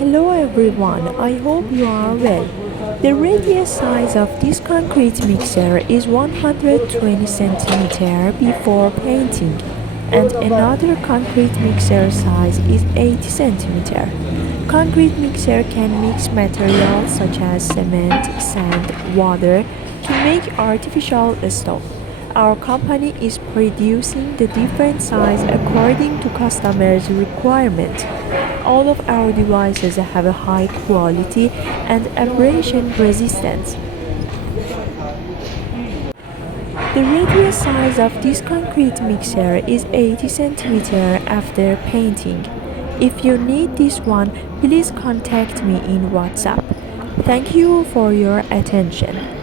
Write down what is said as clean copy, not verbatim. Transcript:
Hello everyone, I hope you are well. The radius size of this concrete mixer is 120 cm before painting, and another concrete mixer size is 80 cm. Concrete mixer can mix materials such as cement, sand, water to make artificial stone. Our company is producing the different size according to customers' requirement. All of our devices have a high quality and abrasion resistance. The radius size of this concrete mixer is 80 cm after painting. If you need this one, please contact me in WhatsApp. Thank you for your attention.